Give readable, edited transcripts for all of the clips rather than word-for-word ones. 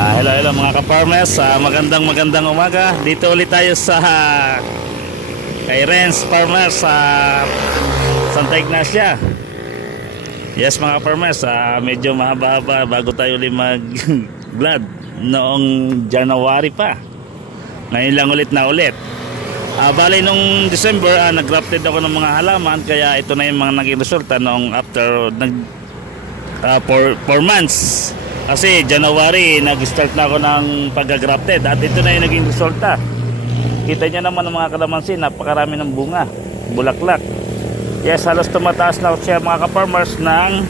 Hello mga ka-farmers, magandang umaga. Dito ulit tayo sa kay Renz Farmers sa Santa Ignacia. Yes mga ka-farmers, medyo mahaba-haba bago tayo ulit mag-vlog noong January pa. Ngayon lang ulit. Bali nung December, nag-grafted ako ng mga halaman, kaya ito na yung mga naging resulta noong after 4 months. Kasi January nag-start na ako ng pag-grafted at ito na yung naging resulta. Kita nyo naman ang mga kalamansi, napakarami ng bunga, bulaklak. Yes, halos tumataas na siya mga ka-farmers ng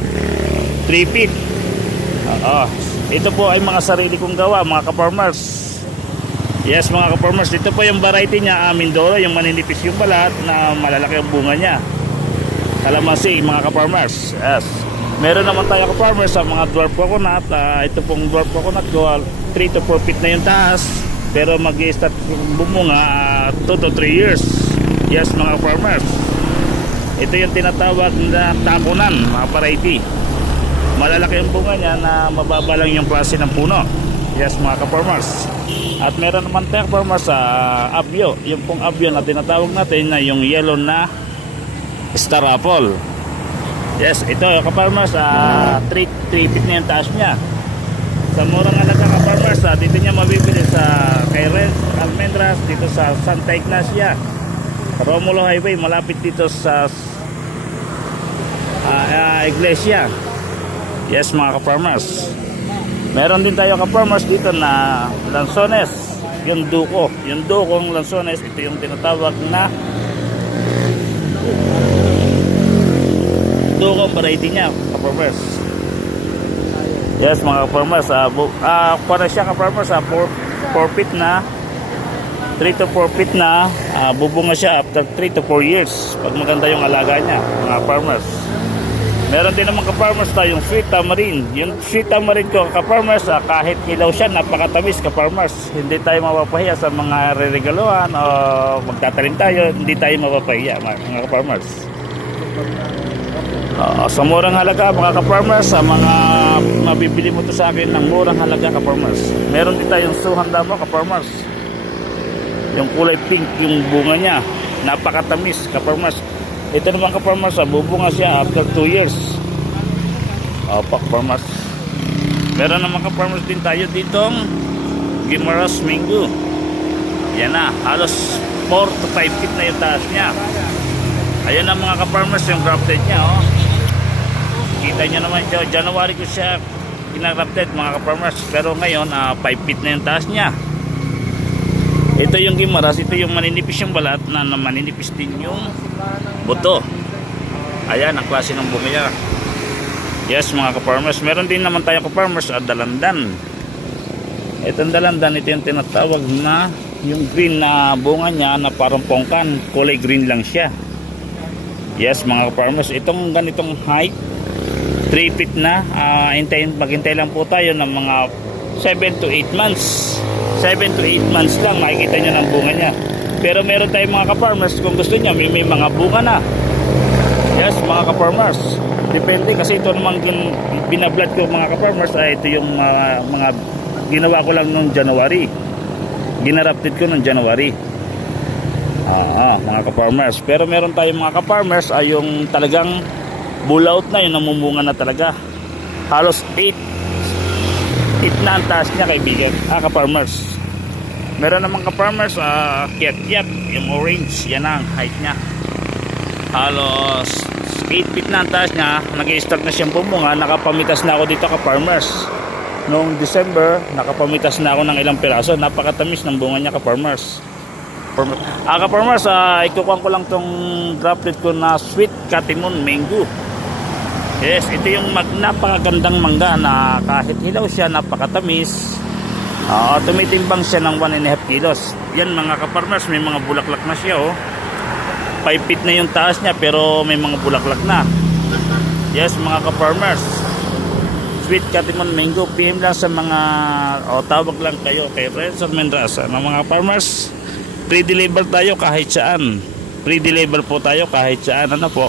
3 feet. Ito po ay mga sarili kong gawa mga ka-farmers. Yes mga ka-farmers, ito po yung variety niya, Mindoro, yung maninipis yung balat na malalaki ang bunga niya. Kalamansi mga ka-farmers. Yes. Meron naman tayo ka-farmers sa mga dwarf coconut. Ito pong dwarf coconut ko, 3 to 4 feet na yung taas, pero mag-i-start bumunga 2 to 3 years. Yes mga ka-farmers, ito yung tinatawag na takunan, mga variety. Malalaki yung bunga niya na mababa lang yung klase ng puno. Yes mga ka-farmers. At meron naman tayo ka-farmers sa abyo. Yung pong abyo na tinatawag natin na yung yellow na star apple. Yes, ito ka-farmers, 3 feet na yung taas niya. Sa murang halaga ka-farmers, dito niya mabibili sa kay Renz Almendras, dito sa Santa Ignacia, Romulo Highway, malapit dito sa Iglesia. Yes mga ka-farmers. Meron din tayo ka-farmers dito na lansones, yung dukong lansones. Ito yung tinatawag na dukong variety niya ka-farmers. Yes mga ka-farmers, para siya ka-farmers, 4 feet na, 3 to 4 feet na, bubunga siya after 3 to 4 years pag maganda yung alaga niya mga farmers. Meron din naman ka-farmers tayong sweet tamarind. Yung sweet tamarind ko ka-farmers, kahit hilaw siya, napakatamis ka-farmers. Hindi tayo mapapahiya sa mga re-regaluhan o magtatanim tayo, hindi tayo mapapahiya mga ka-farmers. Sa murang halaga mga ka-farmers, mga mabibili mo to sa akin ng murang halaga ka-farmers. Meron din tayong suhanda mo ka-farmers, yung kulay pink yung bunga niya, napakatamis ka-farmers. Ito naman ka-farmers, bubunga siya after 2 years. Ka-farmers. Meron naman ka-farmers din tayo ditong Guimaras Mango. Yan na, halos 4 to 5 feet na yung taas niya. Ayan na mga ka-farmers yung grafted niya. Kita nyo naman, January ko siya ginagrafted mga ka-farmers, pero ngayon 5 feet na yung taas niya. Ito yung Guimaras, ito yung maninipis yung balat na maninipis din yung buto. Ayan ang klase ng bunga niya. Yes mga ka-farmers. Meron din naman tayo ka-farmers dalandan. Itong dalandan, ito yung tinatawag na yung green na bunga niya na parang pongkan, kulay green lang siya. Yes mga ka-farmers, itong ganitong height 3 feet na, maghintay lang po tayo ng mga 7 to 8 months. 7 to 8 months lang makikita nyo ng bunga niya. Pero meron tayong mga ka-farmers, kung gusto niya may mga bunga na. Yes mga ka-farmers, depende kasi ito naman binablad ko mga ka-farmers, ito yung mga ginawa ko lang nung January, ginarapted ko nung January. Mga ka-farmers. Pero meron tayong mga ka-farmers yung talagang bull-out na, yung namumunga na talaga. Halos 8 na ang taas niya kaibigan, ka-farmers. Meron naman ka-farmers, kiat-kiat, yung orange, yan ang height niya. Halos 8 feet na ang taas niya, nag-i-start na siyang bumunga. Nakapamitas na ako dito ka-farmers. Noong December, nakapamitas na ako ng ilang piraso. Napakatamis ng bunga niya ka-farmers. Ka-farmers, ikukuhan ko lang tong grafted ko na sweet katimon mango. Yes, ito yung napakagandang mangga na kahit hilaw siya, napakatamis. Tumitimbang siya ng 1.5 kilos. Yan mga ka-farmers, may mga bulaklak na siya. 5 feet na yung taas niya, pero may mga bulaklak na. Yes mga ka-farmers, sweet katimon mango. PM lang sa mga tawag lang kayo kay Renz Almendras ng mga farmers. Pre-deliver tayo kahit saan. Pre-deliver po tayo kahit saan. Ano po?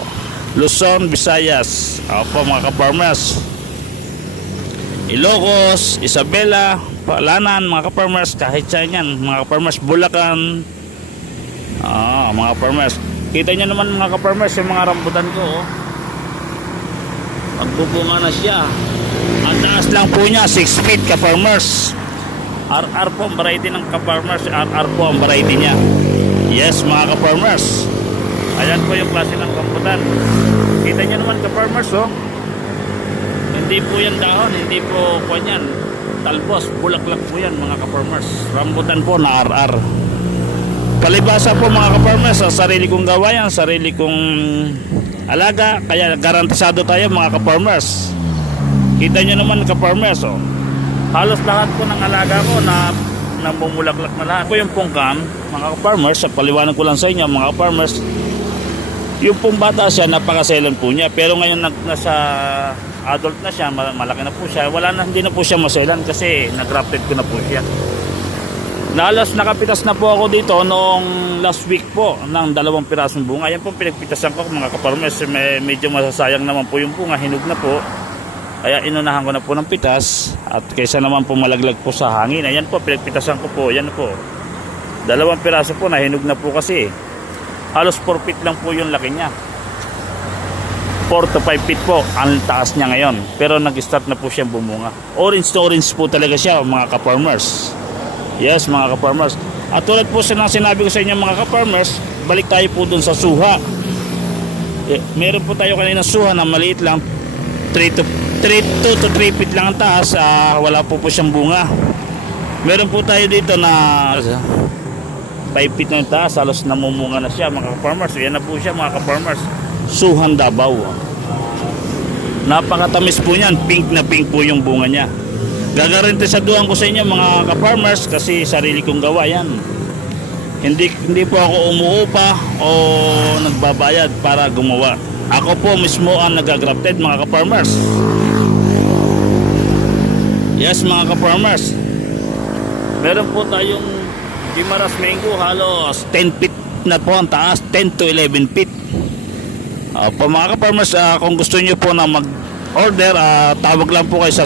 Luzon, Visayas. Opo mga ka-farmers. Ilocos, Isabela, Palanan, mga ka-farmers, kahit saan yan, mga ka-farmers, Bulacan, mga ka-farmers. Kita nyo naman mga ka-farmers, yung mga rambutan ko, oh. Magbubunga na siya. Ang taas lang po niya, 6 feet ka-farmers. RR po ang variety ng ka-farmers, RR po ang variety niya. Yes mga ka-farmers, ayan po yung klase ng rambutan. Kita nyo naman ka-farmers, oh. Hindi po yan dahon, hindi po kanyan talbos, bulaklak po yan mga ka-farmers. Rambutan po na RR. Palibasa po mga ka-farmers, sa sarili kong gawayan, sarili kong alaga, kaya garantisado tayo mga ka-farmers. Kita nyo naman ka-farmers, oh. Halos lahat po ng alaga ko na namumulaklak na lahat. Po yung pungkan mga ka-farmers, sa paliwanag ko lang sa inyo mga ka-farmers, yung pong bata siya, napakaselan po niya, pero ngayon nasa adult na siya, malaki na po siya, hindi na po siya maselan kasi nag-grafted ko na po siya. Nalas nakapitas na po ako dito noong last week po ng 2 pirasong bunga. Yan po pinagpitasan ko mga ka-farmers. Medyo masasayang naman po yung bunga, hinog na po, kaya inunahan ko na po ng pitas, at kaysa naman po malaglag po sa hangin, ayan po pinagpitasan ko po. Yan po 2 piraso po na hinog na po kasi halos 4 feet lang po yung laki niya. 4 to 5 feet po ang taas niya ngayon, pero nag-start na po siyang bumunga. Orange to orange po talaga siya mga ka-farmers. Yes mga ka-farmers. At tulad po ng sinabi ko sa inyo mga ka-farmers, balik tayo po dun sa suha. Meron po tayo kanina suha na maliit lang, 2 to 3 feet lang ang taas, wala po siyang bunga. Meron po tayo dito na 5 feet na taas, halos namumunga na siya mga ka-farmers. Yan na po siya mga ka-farmers, suhan Davao. Napakatamis po niyan, pink na pink po yung bunga niya. Gagarantisaduhan ko sa inyo mga ka-farmers kasi sarili kong gawa yan. Hindi po ako umuupa o nagbabayad para gumawa. Ako po mismo ang nag-grafted mga ka-farmers. Yes mga ka-farmers, meron po tayong Guimaras mango, halos 10 feet na po ang taas, 10 to 11 feet. Pa mga ka-farmers, kung gusto niyo po na mag-order, tawag lang po kayo sa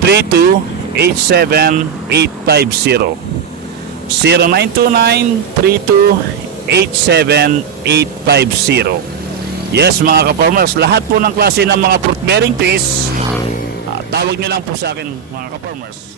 0929-3287-850. 0929-3287-850. Yes mga ka-farmers, lahat po ng klase ng mga fruit bearing trees, tawag nyo lang po sa akin mga ka-farmers.